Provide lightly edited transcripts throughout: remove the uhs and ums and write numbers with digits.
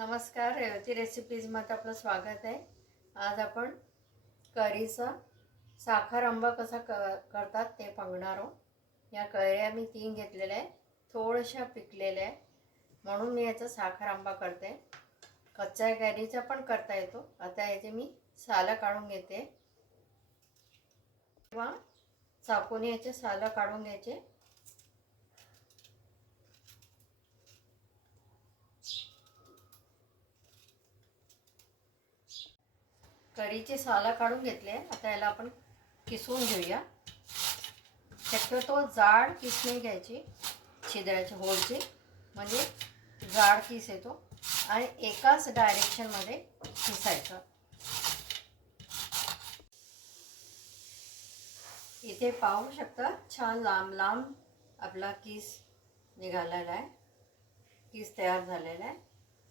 नमस्कार, रेवती रेसिपीजमध्ये आपलं स्वागत आहे। आज आपण कैरीचा साखर आंबा कसा करतात ते पाहणार आहोत। या कैऱ्या मी 3 घेतलेल्या आहे, थोड्याशा पिकलेल्या आहे, म्हणून मी याचा साखर आंबा करते। कच्च्या कैरीचा पण करता येतो। आता याचे मी सालं काढून घेते किंवा चाकूने याचे सालं काढून घ्यायचे। कैरीचे सालं काढून घेतले। आता याला आपण किसून घेऊया। शक्यतो जाड किसणी घ्यायची, छिद्राची होलची, म्हणजे जाड किस येतो आणि एकाच डायरेक्शनमध्ये किसायचं। इथे पाहू शकता छान लांब लांब आपला किस निघालेला आहे, किस तयार झालेला आहे।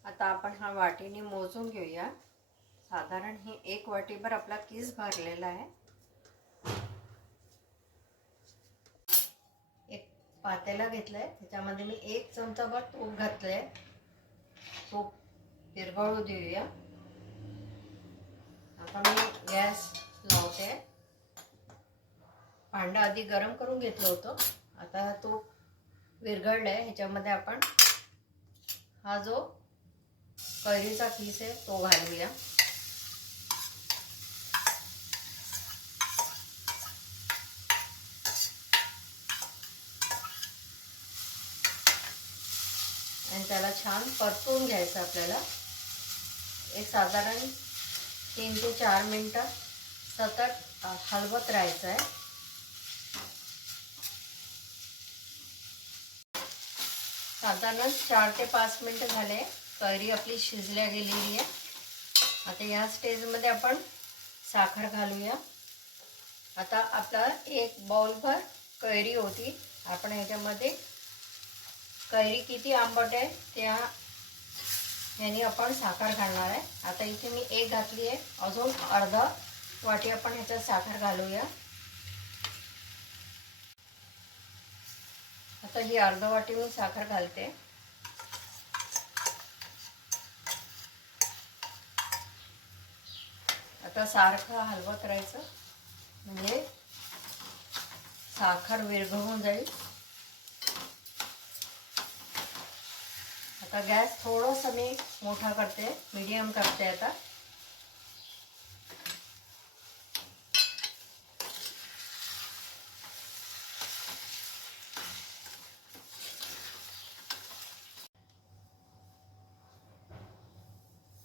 आता आपण हा वाटीने मोजून घेऊया। साधारण हे 1 वाटीभर आपला किस भरलेला आहे। एक पातेला घेतलाय, त्याच्यामध्ये मी 1 चमचाभर तूप घातलंय। तूप विरघळू देऊया। आता मी गॅस लावते। भांडं आधी गरम करून घेतलं होतं। आता तूप विरघळलंय, ह्याच्यामध्ये आपण हा जो कैरीचा किस आहे तो घालूया। आणि त्याला छान परतून घ्यायचं आपल्याला। एक साधारण 3 ते 4 मिनिटं सतत हलवत राहायचं आहे। साधारण 4 ते 5 मिनिटं झाले, कैरी आपली शिजल्या गेलेली आहे। आता या स्टेजमध्ये आपण साखर घालूया। आता आपला 1 बाउलभर कैरी होती, आपण ह्याच्यामध्ये कैरी किती आंबट आहे त्या याने आपण साखर घालणार आहे। आता इथे मी 1 घातली आहे, अजून अर्धा वाटी आपण ह्याच्यात साखर घालूया। आता ही अर्धा वाटी मी साखर घालते। आता सारखं हलवत राहायचं, म्हणजे साखर विरघळून जाईल। आता गॅस थोडासा मी मोठा करते, मीडियम करते।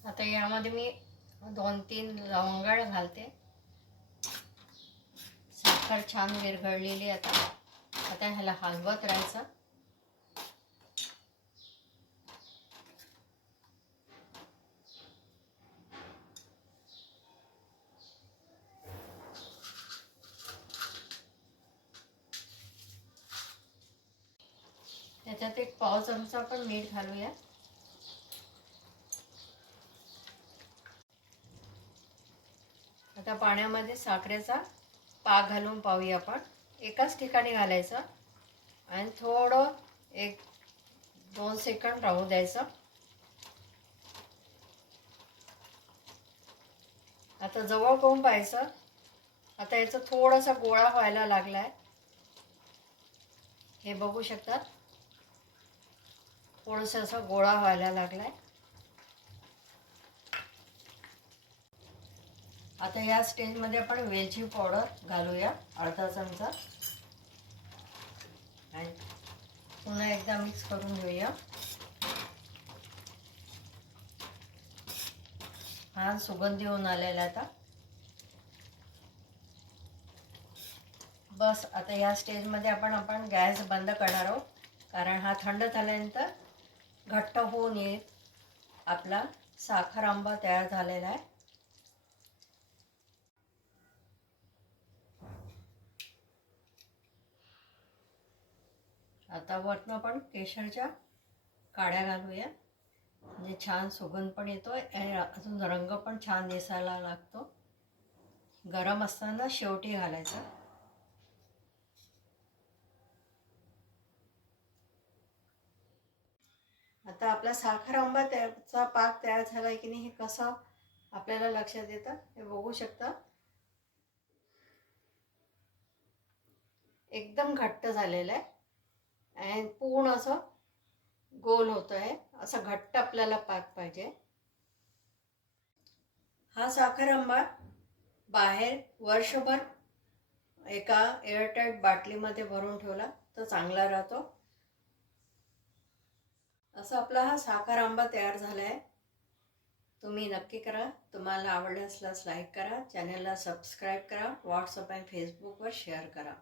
आता यामध्ये मी 2-3 लवंगा घालते। साखर छान विरघळलेली आता ह्याला हलवत राहायचं। त्याच्यात 1 पाव चमचा आपण मीठ घालूया। आता पाण्यामध्ये साखरेचा पाक घालून पाहूया आपण। एकाच ठिकाणी घालायचं आणि थोडं 1-2 सेकंद राहू द्यायचं। आता जवळ करून पाहायचं। आता याचा थोडासा गोळा व्हायला लागलाय, हे बघू शकता। थोडासा असा गोळा व्हायला लागलाय। आता या स्टेजमध्ये आपण वेलची पावडर घालूया, अर्धा चमचा, आणि पुन्हा एकदा मिक्स करून घेऊया। हा सुगंधी होऊन आलेला आता। बस आता या स्टेजमध्ये आपण गॅस बंद करणार आहोत, कारण हा थंड झाल्यानंतर घट्ट होऊन येईल। आपला साखर आंबा तयार झालेला आहे। आता वरनं आपण केशरच्या काड्या घालूया, म्हणजे छान सुगंध पण येतोय आणि अजून रंग पण छान दिसायला लागतो। गरम असताना शेवटी घालायचं। आता आपला साखर आंबा त्याचा पाक तयार झाला आहे की नाही हे कसं आपल्याला लक्षात येतं हे बघू शकता. एकदम घट्ट झालेलं आहे आणि पूर्ण असं गोल होतं आहे. असं घट्ट आपल्याला पाक पाहिजे. हा साखर आंबा बाहेर वर्षभर एका एअरटाईट बाटलीमध्ये भरून ठेवला तर चांगला राहतो. असं आपला हा साखर आंबा तयार झाला आहे. तुम्ही नक्की करा. तुम्हाला आवडलं असल्यास लाईक करा, चॅनलला सबस्क्राईब करा, व्हॉट्सअप आणि फेसबुकवर शेअर करा.